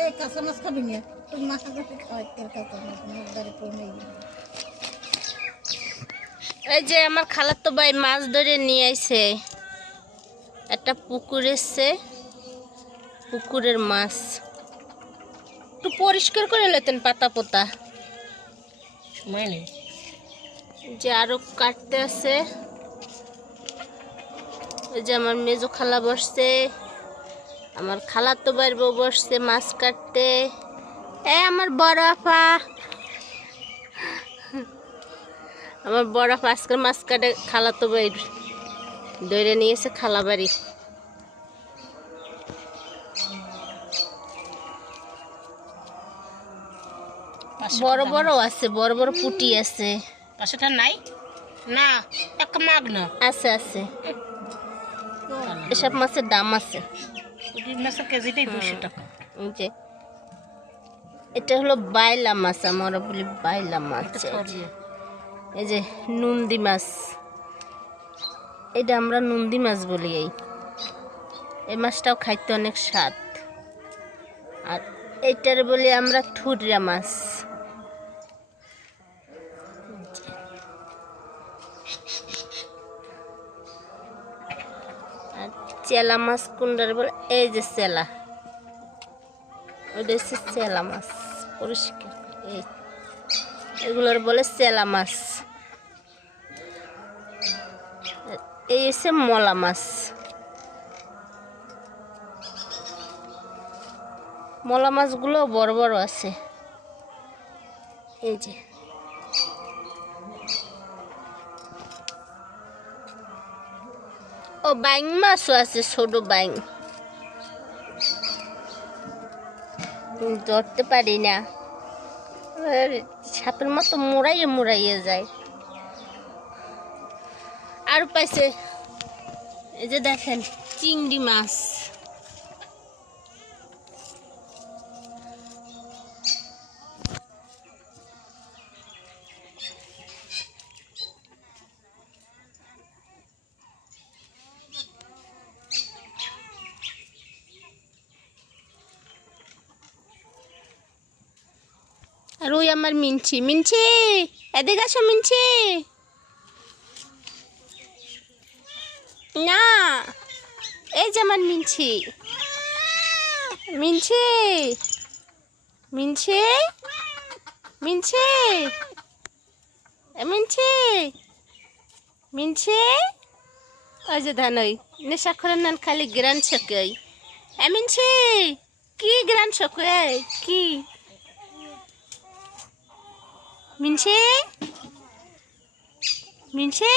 এই কাঁচা মাছ খাবি না? তোর মাথা কাছে খাওয়াই তোর কাঁচা মাছ মুখ পড়ে এই যে আমার খালার তো ভাই মাছ ধরে নিয়ে আইছে। একটা পুকুর এসছে পুকুরের মাছ। একটু পরিষ্কার করে লেতেন পাতা পোতা। সময় নেই। যে আরও কাটতে আছে। ওই যে আমার মেজো খালা বসছে। আমার খালাতো ভাইয়ের বউ বসছে মাছ কাটতে। এ আমার বড় আপা। আমার বড় আপা আজকের মাছ কাটে খালাতো ভাইয়ের দৌড়ে নিয়েছে খালা বাড়ি। বড় বড় আছে বড় বড় পুটি আছে। পাশেটা নাই? না এক মাগ না। আছে আছে। এসব মাছের দাম আছে। মাছের কেজিটাই দুশো টাকা। যে এটা হলো বাইলা মাছ আমরা বলি বাইলা মাছ এই যে। এই যে নুন্দি মাছ। এটা আমরা নুন্দি মাছ বলি এই। এই মাছটাও খাইতে অনেক স্বাদ। আর এইটার বলি আমরা থুরিয়া মাছ। চেলা মাছ কুন্ডার বলে, এই যে চেলা। ওটা হচ্ছে চেলা মাছ, পরিষ্কার। এই, এগুলোর বলে চেলা মাছ। এই হচ্ছে মলা মাছ। মলা মাছগুলো বড় বড় আছে। এই যে। ও বাইং মাছও আছে, ছোট বাইং ধরতে পারি না। সাপের মতো মোড়াইয়ে মোড়াইয়ে যায়। আর পাইছে, এই যে দেখেন, চিংড়ি মাছ। আর ওই আমার মিনছি মিনছি! এদিকে আসো, মিনছি! না, এই যে আমার মিনছি। মিনছি! মিনছি! মিনছি! মিনছি! মিনছি! ওই যে ধান ওই, নেশা করে নান খালি গ্রান শেকে মিনছি! কি গ্রান শেকে কি? মিনছে মিনছে